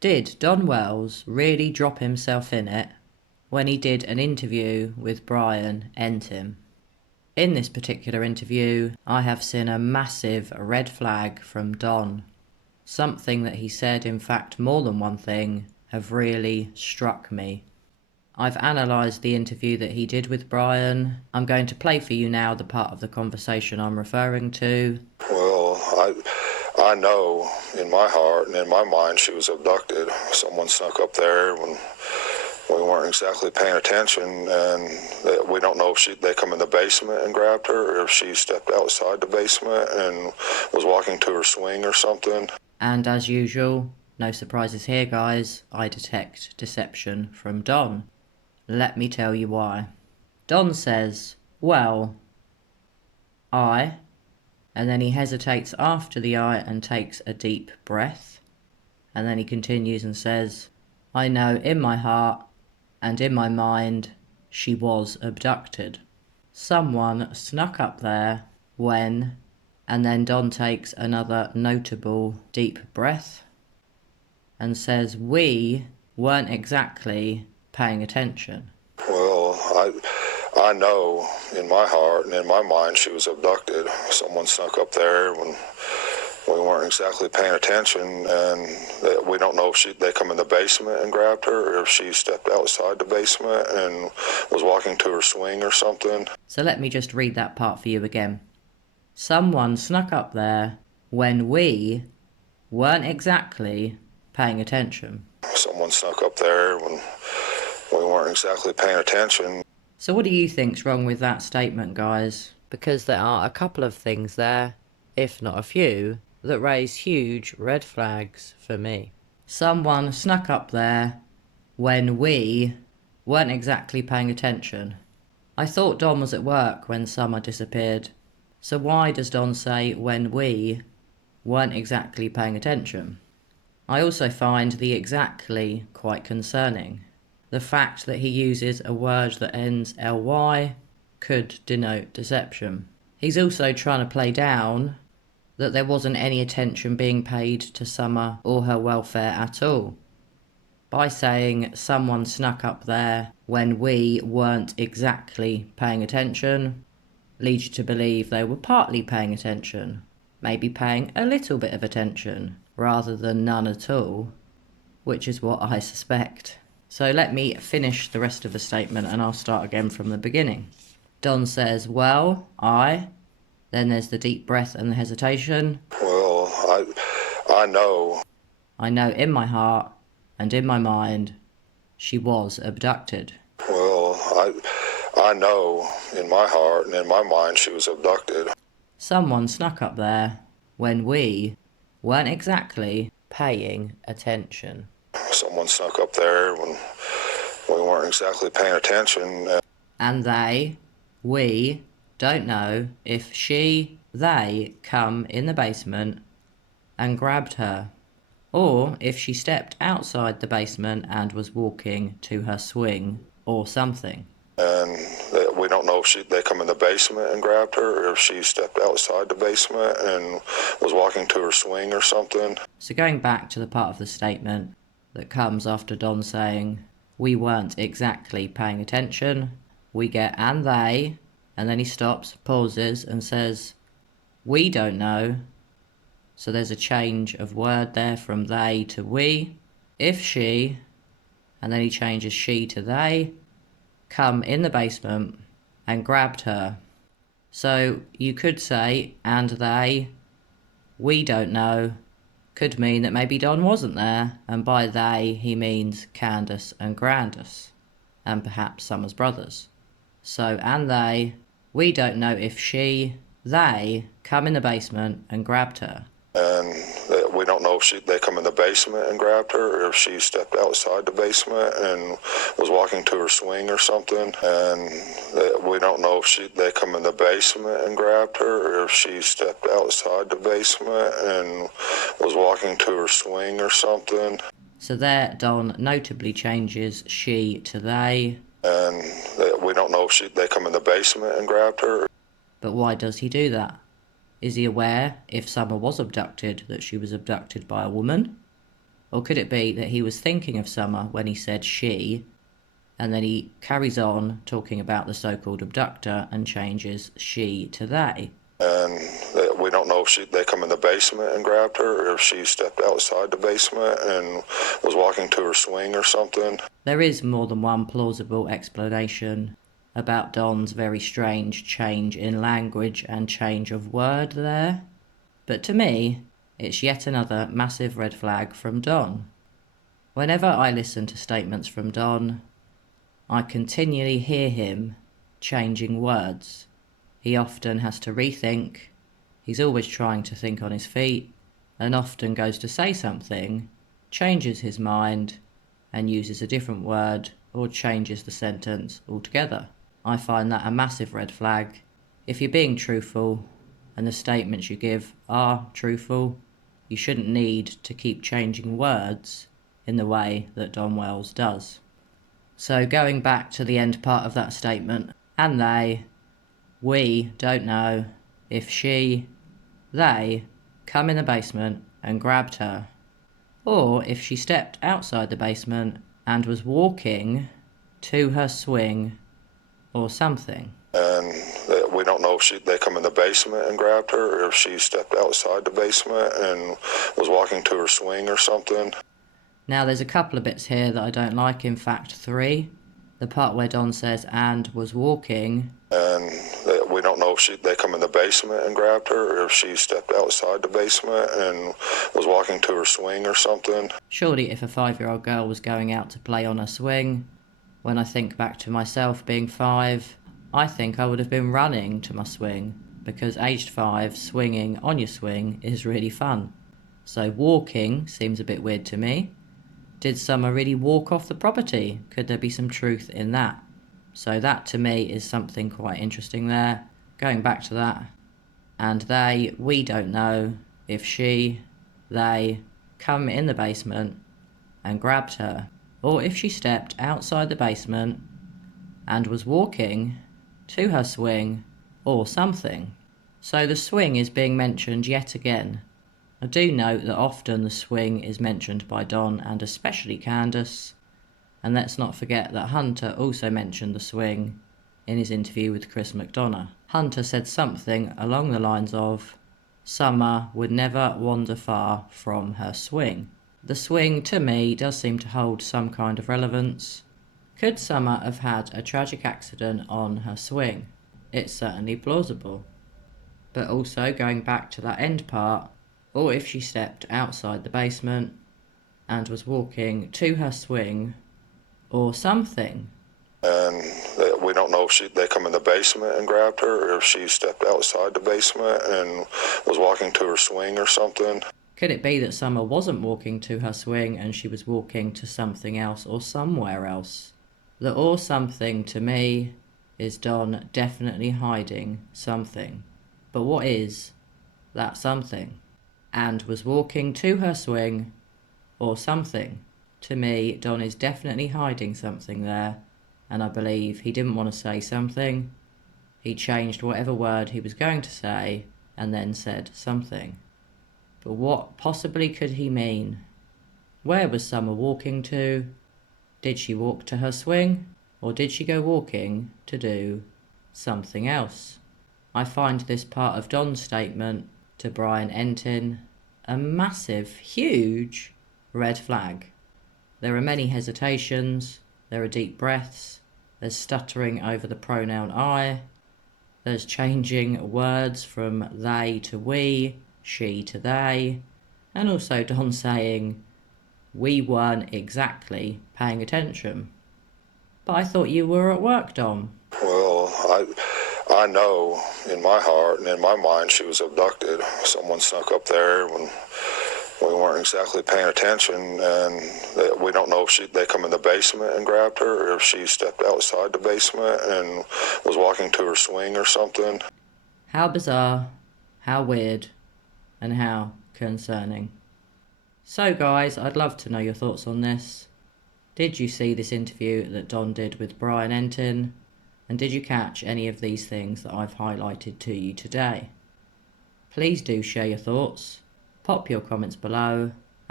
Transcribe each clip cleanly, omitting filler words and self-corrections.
Did DonWells really drop himself in it when he did an interview with Brian Entim? In this particular interview, I have seen a massive red flag from Don. Something that he said, in fact more than one thing, have really struck me. I've analysed the interview that he did with Brian. I'm going to play for you now the part of the conversation I'm referring to. Well, I know in my heart and in my mind she was abducted. Someone snuck up there when we weren't exactly paying attention, and we don't know if they come in the basement and grabbed her, or if she stepped outside the basement and was walking to her swing or something. And as usual, no surprises here, guys, I detect deception from Don. Let me tell you why. Don says, well, and then he hesitates after the I and takes a deep breath. And then he continues and says, I know in my heart and in my mind she was abducted. Someone snuck up there when, and then Don takes another notable deep breath and says, we weren't exactly paying attention. Well, I know in my heart and in my mind she was abducted. Someone snuck up there when we weren't exactly paying attention, and we don't know if they come in the basement and grabbed her, or if she stepped outside the basement and was walking to her swing or something. So let me just read that part for you again. Someone snuck up there when we weren't exactly paying attention. Someone snuck up there when we weren't exactly paying attention. So what do you think's wrong with that statement, guys? Because there are a couple of things there, if not a few, that raise huge red flags for me. Someone snuck up there when we weren't exactly paying attention. I thought Don was at work when Summer disappeared. So why does Don say when we weren't exactly paying attention? I also find the exactly quite concerning. The fact that he uses a word that ends ly could denote deception. He's also trying to play down that there wasn't any attention being paid to Summer or her welfare at all, by saying someone snuck up there when we weren't exactly paying attention, leads you to believe they were partly paying attention, maybe paying a little bit of attention, rather than none at all, which is what I suspect. So let me finish the rest of the statement and I'll start again from the beginning. Don says, well, then there's the deep breath and the hesitation. Well, I know. I know in my heart and in my mind she was abducted. Well, I know in my heart and in my mind she was abducted. Someone snuck up there when we weren't exactly paying attention. Someone snuck up there when we weren't exactly paying attention. And we don't know if they come in the basement and grabbed her, or if she stepped outside the basement and was walking to her swing or something. And we don't know if they come in the basement and grabbed her, or if she stepped outside the basement and was walking to her swing or something. So going back to the part of the statement that comes after Don saying, we weren't exactly paying attention, we get and then he stops, pauses and says, we don't know. So there's a change of word there from they to we. If she, and then he changes she to they, come in the basement and grabbed her. So you could say, and we don't know, could mean that maybe Don wasn't there, and by they he means Candace and Grandis, and perhaps Summer's brothers. So, and we don't know if they come in the basement and grabbed her. And we don't know if they come in the basement and grabbed her, or if she stepped outside the basement and was walking to her swing or something. And we don't know if they come in the basement and grabbed her, or if she stepped outside the basement and was walking to her swing or something. So there, Don notably changes she to they. And we don't know if they come in the basement and grabbed her. But why does he do that? Is he aware, if Summer was abducted, that she was abducted by a woman? Or could it be that he was thinking of Summer when he said she, and then he carries on talking about the so-called abductor and changes she to they? And we don't know if they come in the basement and grabbed her, or if she stepped outside the basement and was walking to her swing or something. There is more than one plausible explanation about Don's very strange change in language and change of word there. But to me, it's yet another massive red flag from Don. Whenever I listen to statements from Don, I continually hear him changing words. He often has to rethink, he's always trying to think on his feet, and often goes to say something, changes his mind, and uses a different word or changes the sentence altogether. I find that a massive red flag. If you're being truthful, and the statements you give are truthful, you shouldn't need to keep changing words in the way that DonWells does. So going back to the end part of that statement, and we don't know if they come in the basement and grabbed her, or if she stepped outside the basement and was walking to her swing or something. And we don't know if they come in the basement and grabbed her, or if she stepped outside the basement and was walking to her swing or something. Now there's a couple of bits here that I don't like, in fact 3. The part where Don says, and was walking. And we don't know if they come in the basement and grabbed her, or if she stepped outside the basement and was walking to her swing or something. Surely if a 5-year-old girl was going out to play on a swing, when I think back to myself being 5, I think I would have been running to my swing, because aged 5, swinging on your swing is really fun. So walking seems a bit weird to me. Did Summer really walk off the property? Could there be some truth in that? So that to me is something quite interesting there. Going back to that. And we don't know if they come in the basement and grabbed her, or if she stepped outside the basement and was walking to her swing or something. So the swing is being mentioned yet again. I do note that often the swing is mentioned by Don and especially Candace, and let's not forget that Hunter also mentioned the swing in his interview with Chris McDonough. Hunter said something along the lines of, Summer would never wander far from her swing. The swing to me does seem to hold some kind of relevance. Could Summer have had a tragic accident on her swing? It's certainly plausible. But also going back to that end part, or if she stepped outside the basement and was walking to her swing or something. And we don't know if they come in the basement and grabbed her, or if she stepped outside the basement and was walking to her swing or something. Could it be that Summer wasn't walking to her swing and she was walking to something else or somewhere else? The or something to me is Don definitely hiding something. But what is that something? And was walking to her swing or something. To me, Don is definitely hiding something there, and I believe he didn't want to say something. He changed whatever word he was going to say and then said something. But what possibly could he mean? Where was Summer walking to? Did she walk to her swing, or did she go walking to do something else? I find this part of Don's statement to Brian Entin a massive, huge red flag. There are many hesitations, there are deep breaths, there's stuttering over the pronoun I, there's changing words from they to we, she to they, and also Don saying, we weren't exactly paying attention. But I thought you were at work, Dom. Well, I know in my heart and in my mind she was abducted. Someone snuck up there when we weren't exactly paying attention, and we don't know if they come in the basement and grabbed her, or if she stepped outside the basement and was walking to her swing or something. How bizarre, how weird, and how concerning. So guys, I'd love to know your thoughts on this. Did you see this interview that Don did with Brian Entin? And did you catch any of these things that I've highlighted to you today? Please do share your thoughts, pop your comments below,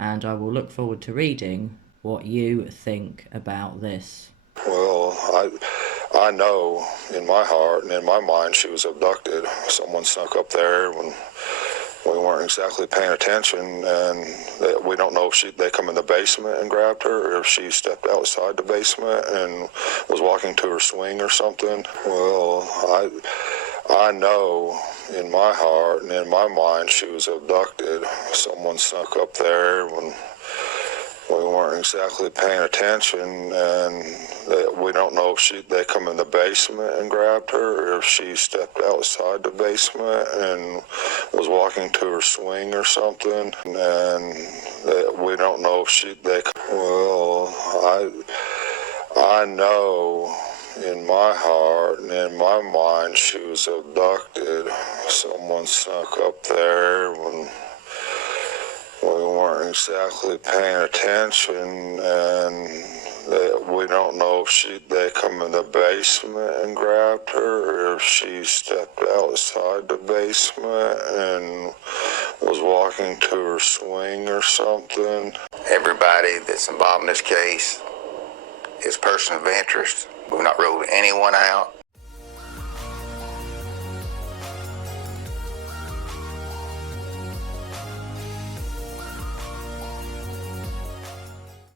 and I will look forward to reading what you think about this. Well, I know in my heart and in my mind she was abducted. Someone snuck up there when we weren't exactly paying attention, and we don't know if they come in the basement and grabbed her, or if she stepped outside the basement and was walking to her swing or something. Well, I know in my heart and in my mind she was abducted. Someone snuck up there when we weren't exactly paying attention, and we don't know if they come in the basement and grabbed her, or if she stepped outside the basement and was walking to her swing or something. And we don't know if well, I know in my heart and in my mind she was abducted. Someone snuck up there when we weren't exactly paying attention, and we don't know if they come in the basement and grabbed her, or if she stepped outside the basement and was walking to her swing or something. Everybody that's involved in this case is a person of interest. We've not ruled anyone out.